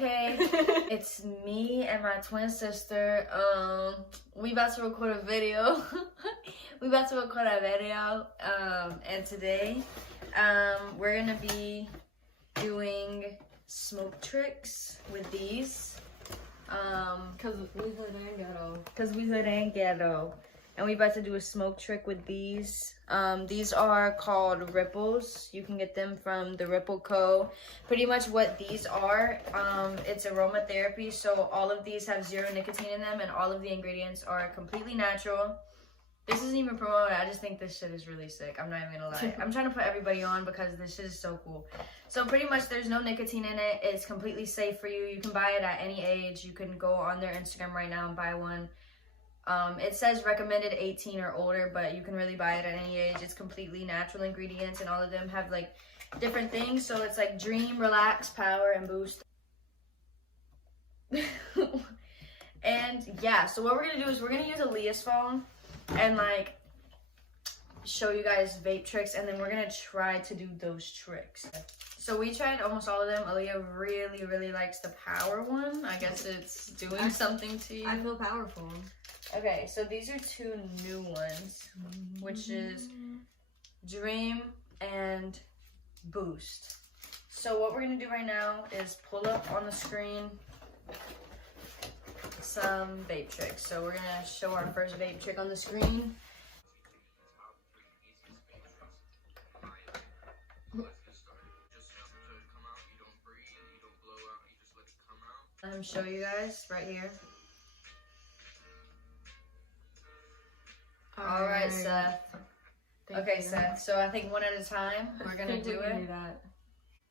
Okay, it's me and my twin sister. We about to record a video. And today, we're gonna be doing smoke tricks with these. Cause we hood and ghetto. And we about to do a smoke trick with these. These are called ripples. You can get them from the Ripple Co. Pretty much what these are, it's aromatherapy. So all of these have 0 nicotine in them and all of the ingredients are completely natural. This isn't even promoted. I just think this shit is really sick. I'm not even gonna lie. I'm trying to put everybody on because this shit is so cool. So pretty much there's no nicotine in it. It's completely safe for you. You can buy it at any age. You can go on their Instagram right now and buy one. It says recommended 18 or older, but you can really buy it at any age. It's completely natural ingredients and all of them have like different things. So it's like dream, relax, power, and boost. And yeah, so what we're gonna do is we're gonna use Aaliyah's phone and like show you guys vape tricks, and then we're gonna try to do those tricks. So we tried almost all of them. Aaliyah really likes the power one. I guess it's doing something to you. I feel powerful. Okay, so these are 2 new ones, which is Dream and Boost. So what we're gonna do right now is pull up on the screen some vape tricks. So we're gonna show our first vape trick on the screen. Let him show you guys right here. All right, Seth. Okay, Seth. So I think one at a time. We're gonna do it.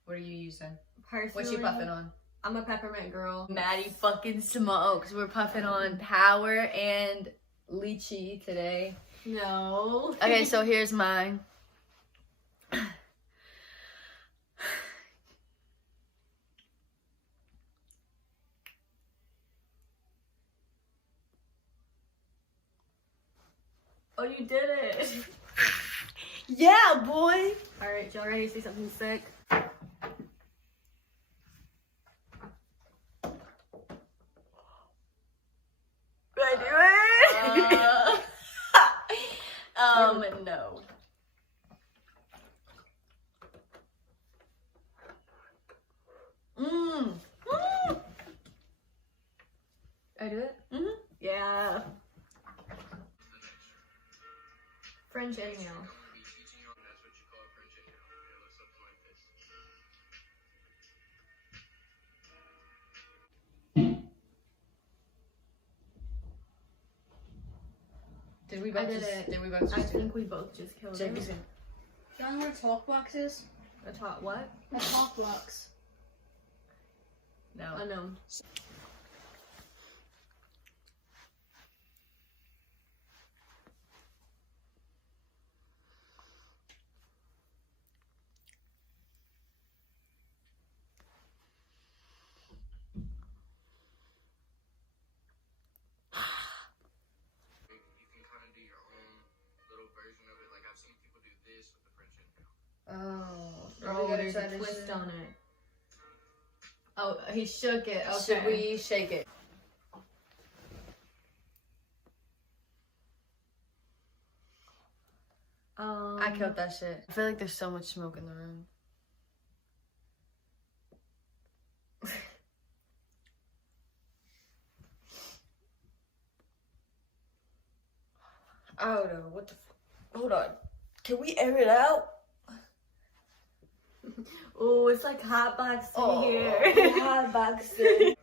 What are you using? Personally, What you puffing on? I'm a peppermint girl. Maddie fucking smokes. We're puffing on power and lychee today. No. Okay, so here's mine. Oh, you did it. Yeah, boy. All right, y'all ready to see something sick? Did I do it? No. I do it? Mm-hmm. Yeah. French inhale. Did we both just I think we both just killed check it. this in? You know what a talk box is? A top what? A talk box. No. Oh no. Oh, There's a twist on it. Oh, he shook it. Okay. Should we shake it? I killed that shit. I feel like there's so much smoke in the room. Oh no, what the hold on. Can we air it out? Oh, it's like hot boxing here. Hot boxing.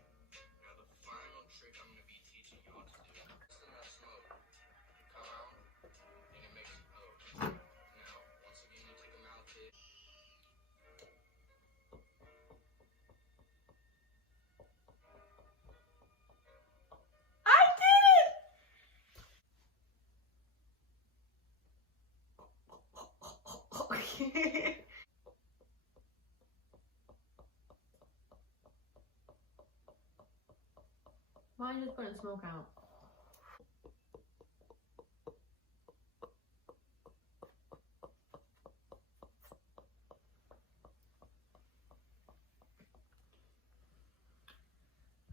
Why are you just putting smoke out?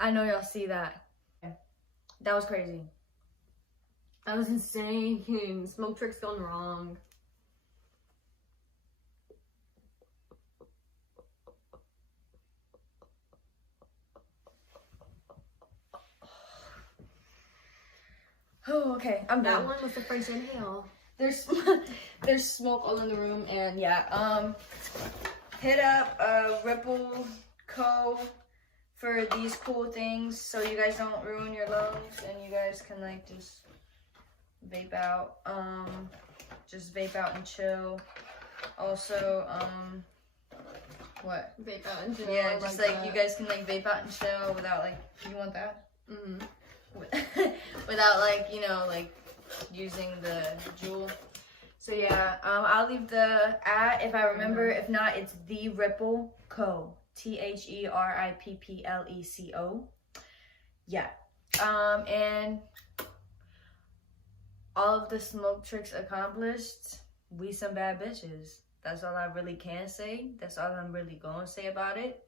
I know y'all see that. That was crazy. That was insane. Smoke tricks gone wrong. Oh, okay. I'm That done. one was the French inhale. There's smoke all in the room, and yeah. Hit up Ripple Co. for these cool things, so you guys don't ruin your lungs, and you guys can like just vape out. Just vape out and chill. Also, what? Vape out and chill. Yeah, just like that. you guys can like vape out and chill without like. You want that? Mm-hmm. Without like, you know, like using the jewel. So yeah, I'll leave the @ if I remember. If not, it's the Ripple Co. THERIPPLECO. Yeah. And all of the smoke tricks accomplished. We some bad bitches. That's all I really can say. That's all I'm really gonna say about it.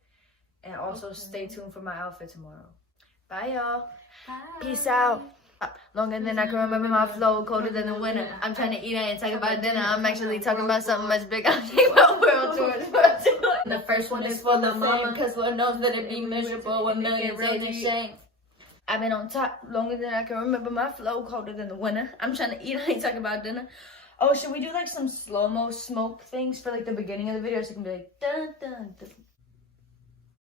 And also stay tuned for my outfit tomorrow. Bye y'all. Peace out. Longer than I can remember my flow, colder than the winter. I'm trying to eat, I ain't talking about dinner. I'm actually talking about something much bigger. I'm talking about world tours. The first one is for the fame, cause one knows that it be miserable with millions in shame. I've been on top longer than I can remember my flow, colder than the winter. I'm trying to eat, I ain't talking about dinner. Oh, should we do like some slow-mo smoke things for like the beginning of the video so it can be like dun dun dun.